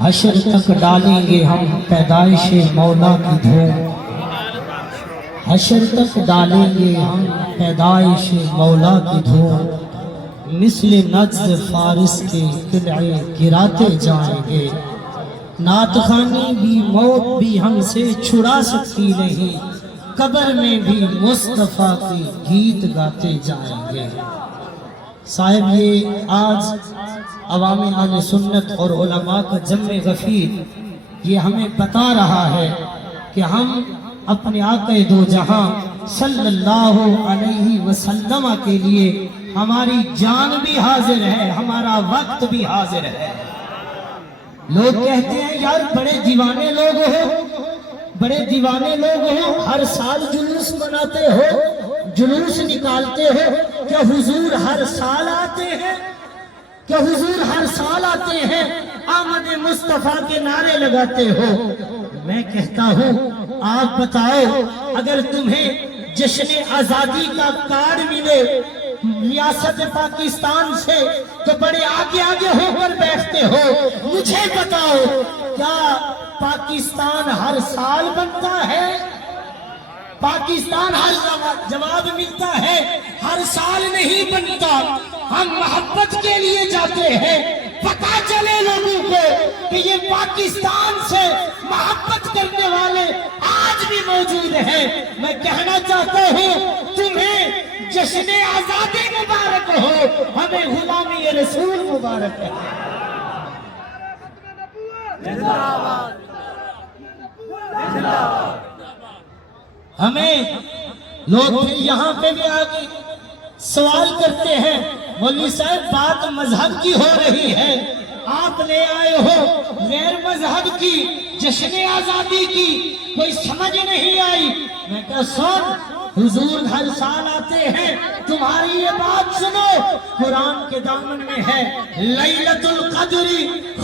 حشر تک ڈالیں گے ہم پیدائش مولا کی دھوم، حشر تک ڈالیں گے ہم پیدائش مولا کی دھوم، مثل نجز فارس کے قلعے گراتے جائیں گے، نعت خوانی بھی موت بھی ہم سے چھڑا سکتی نہیں، قبر میں بھی مصطفیٰ کے گیت گاتے جائیں گے۔ صاحب یہ آج عوام اہل سنت اور علماء کا جمع غفیر یہ ہمیں بتا رہا ہے کہ ہم اپنے آقا دو جہاں صلی اللہ علیہ وسلم کے لیے ہماری جان بھی حاضر ہے، ہمارا وقت بھی حاضر ہے۔ لوگ کہتے ہیں یار بڑے دیوانے لوگ ہو، بڑے دیوانے لوگ ہو، ہر سال جلوس مناتے ہو، جلوس نکالتے ہو، کیا حضور ہر سال آتے ہیں؟ کیا حضور ہر سال آتے ہیں؟ آمد مصطفیٰ کے نعرے لگاتے ہو؟ میں کہتا ہوں آپ بتاؤ، اگر تمہیں جشن آزادی کا کارڈ ملے ریاست پاکستان سے تو بڑے آگے آگے ہو کر بیٹھتے ہو، مجھے بتاؤ کیا پاکستان ہر سال بنتا ہے؟ پاکستان ہر جواب ملتا ہے، ہر سال نہیں بنتا۔ ہم محبت کے لیے جاتے ہیں، پتہ چلے لوگوں کو کہ یہ پاکستان سے محبت کرنے والے آج بھی موجود ہیں۔ میں کہنا چاہتا ہوں تمہیں جشن آزادی مبارک ہو، ہمیں غلامی رسول مبارک ہے۔ ہمیں لوگ پھر یہاں پہ بھی آگے سوال کرتے ہیں مولوی صاحب بات مذہب کی ہو رہی ہے، آپ لے آئے ہو غیر مذہب کی جشن آزادی کی، کوئی سمجھ نہیں آئی۔ میں کہا سن، حضور ہر سال آتے ہیں، تمہاری یہ بات سنو، قرآن کے دامن میں ہے لیلۃ القدر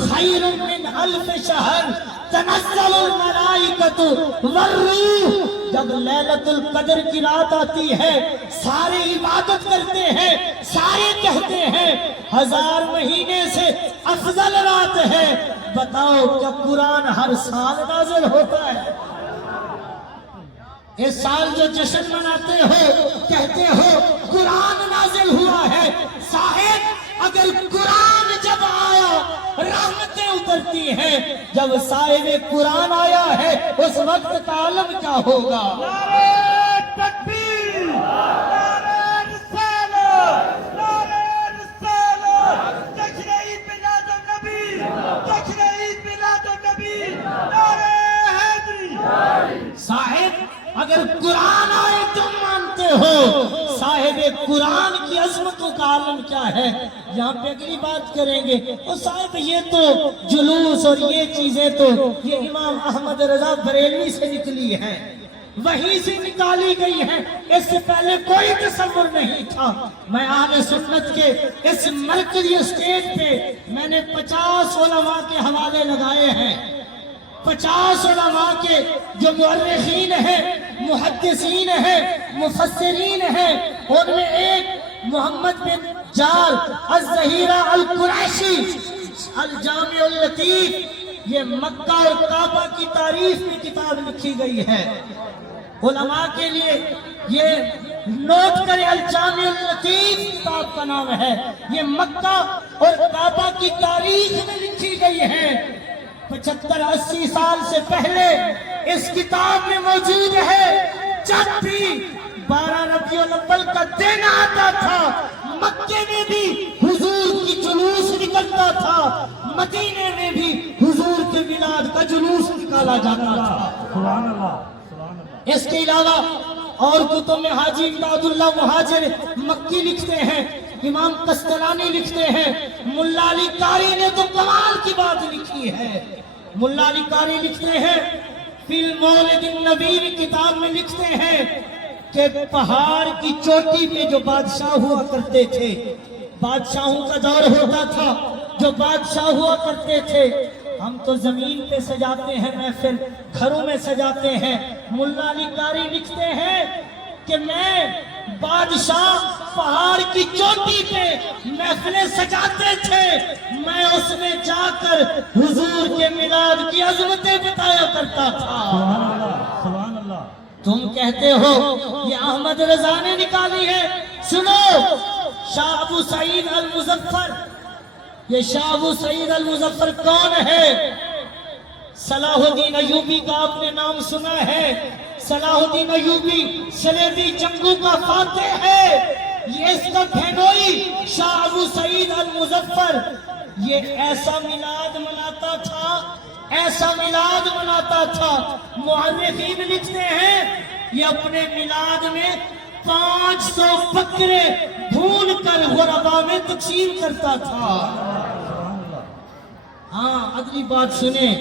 خیر من الف شہر تنزل الملائکۃ والروح۔ جب لیلۃ القدر کی رات آتی ہے سارے عبادت کرتے ہیں، سارے کہتے ہیں 1000 مہینے سے افضل رات ہے۔ بتاؤ کیا قرآن ہر سال نازل ہوتا ہے؟ اس سال جو جشن مناتے ہو کہتے ہو قرآن نازل ہوا ہے، صاحب اگر قرآن جب آیا رحمتیں اترتی ہیں، جب صاحب قرآن آیا ہے اس وقت کا عالم کیا ہوگا؟ نعرہ تکبیر، نعرہ رسالت، نعرہ رسالت، جشن عید میلاد النبی، جشن عید میلاد النبی، نعرہ حیدری۔ صاحب اگر قرآن آئے تم مانتے ہو، صاحب قرآن کی عظمتوں کا عالم کیا ہے؟ یہاں پہ اگلی بات کریں گے اور صاحب یہ تو جلوس اور یہ چیزیں تو یہ امام احمد رضا بریلوی سے نکلی ہیں، وہیں سے نکالی گئی ہیں، اس سے پہلے کوئی تصور نہیں تھا۔ میں اہل سنت کے اس مرکزی اسٹیج پہ میں نے 50 علماء کے حوالے لگائے ہیں، 50 علماء کے جو مؤرخین ہیں، محدثین ہیں، مفسرین ہیں، ان میں ایک محمد بن جار الظہیرہ القریشی الجامع اللطیف، یہ مکہ اور کعبہ کی تعریف میں کتاب لکھی گئی ہے۔ علماء کے لیے یہ نوٹ کریں، الجامع اللطیف کتاب کا نام ہے، یہ مکہ اور کعبہ کی تاریخ میں لکھی گئی ہے۔ 75-80 سال سے پہلے اس کتاب میں موجود ہے۔ جب بھی 12 ربیع الاول کا دن آتا تھا مکے میں بھی حضور کی جلوس نکلتا تھا، مدینے میں بھی حضور کے میلاد کا جلوس نکالا جاتا تھا۔ سبحان اللہ، سبحان اللہ۔ اس کے علاوہ اور کتب میں حاجی امداد اللہ مہاجر مکی لکھتے ہیں، امام قسطلانی لکھتے ہیں، ملا علی قاری نے تو کمال کی بات لکھی ہے۔ ملا علی قاری لکھتے ہیں فی المولد النبی کتاب میں لکھتے ہیں کہ پہاڑ کی چوٹی پہ جو بادشاہ ہوا کرتے تھے، بادشاہوں کا دور ہوتا تھا، جو بادشاہ ہوا کرتے تھے، ہم تو زمین پہ سجاتے ہیں محفل، گھروں میں سجاتے ہیں۔ ملا علی قاری لکھتے ہیں کہ میں بادشاہ پہاڑ کی چوٹی پہ محفلیں سجاتے تھے، میں اس میں جا کر حضور کے میلاد کی عظمتیں بتایا کرتا تھا۔ سبحان اللہ۔ تم کہتے ہو یہ احمد رضا نے نکالی ہے، سنو شاہ ابو سعید المظفر، یہ شاہ ابو سعید المظفر کون ہے؟ صلاح الدین ایوبی کا آپ نے نام سنا ہے؟ صلاح الدین ایوبی صلیبی جنگوں کا فاتح ہے، یہ اس کا بہنوئی شاہ ابو سعید المظفر یہ ایسا میلاد مناتا تھا، ایسا میلاد مناتا تھا، مؤرخین لکھتے ہیں یہ اپنے میلاد میں 500 بکرے بھون کر غربا میں تقسیم کرتا تھا۔ ہاں اگلی بات سنیں،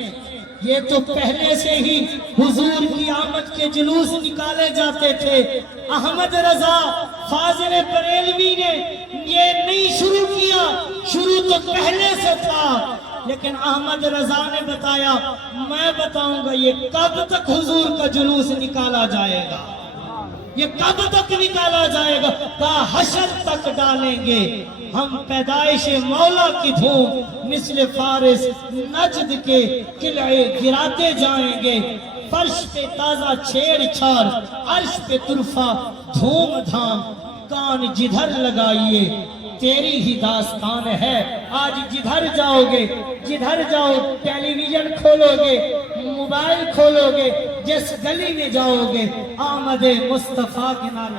یہ تو پہلے سے ہی حضور کی آمد کے جلوس نکالے جاتے تھے۔ احمد رضا فاضل بریلوی نے یہ نہیں شروع کیا، شروع تو پہلے سے تھا، لیکن احمد رضا نے بتایا میں بتاؤں گا یہ کب تک حضور کا جلوس نکالا جائے گا، یہ کب تک نکالا جائے گا؟ کہا حشر تک ڈالیں گے ہم پیدائش مولا کی دھوم، مثل فارس نجد کے قلعے گراتے جائیں گے، فرش پہ تازہ چھیڑ چھاڑ، عرش پہ طرفہ دھوم دھام، کان جدھر لگائیے تیری ہی داستان ہے۔ آج جدھر جاؤ گے، جدھر جاؤ ٹیلی ویژن کھولو گے، موبائل کھولو گے، جس گلی میں جاؤ گے آمد مصطفیٰ کے نام